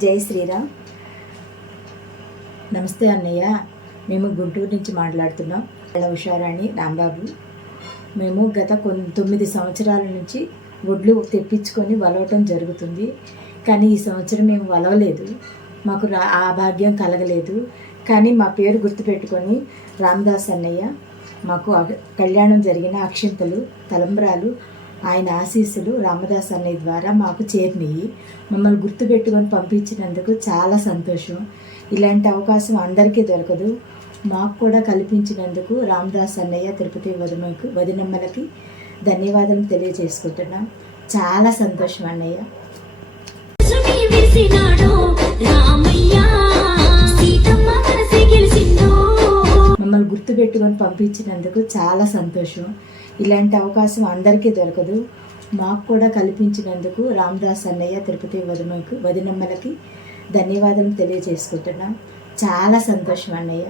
జై శ్రీరామ్. నమస్తే అన్నయ్య. మేము గుంటూరు నుంచి మాట్లాడుతున్నాం. ఉషారాణి రాంబాబు. మేము గత 9 సంవత్సరాల నుంచి వడ్లు తెప్పించుకొని వలవటం జరుగుతుంది. కానీ ఈ సంవత్సరం మేము వలవలేదు. మాకు ఆ భాగ్యం కలగలేదు. కానీ మా పేరు గుర్తుపెట్టుకొని రామదాస్ అన్నయ్య మాకు కళ్యాణం జరిగిన అక్షింతలు, తలంబ్రాలు, ఆయన ఆశీస్సులు రామదాస్ అన్నయ్య ద్వారా మాకు చేరినాయి. మమ్మల్ని గుర్తుపెట్టుకొని పంపించినందుకు చాలా సంతోషం. ఇలాంటి అవకాశం అందరికీ దొరకదు. మాకు కూడా కల్పించినందుకు రామదాస్ అన్నయ్య, తిరుపతి వదినమ్మలకి ధన్యవాదాలు తెలియజేసుకుంటున్నాం. చాలా సంతోషం అన్నయ్య. మమ్మల్ని గుర్తుపెట్టుకొని పంపించినందుకు చాలా సంతోషం. ఇలాంటి అవకాశం అందరికీ దొరకదు. మాకు కూడా కల్పించినందుకు రామదాస్ అన్నయ్య, తిరుపతి వదినమ్మలకి ధన్యవాదాలు తెలియజేసుకుంటున్నాం. చాలా సంతోషం అన్నయ్య.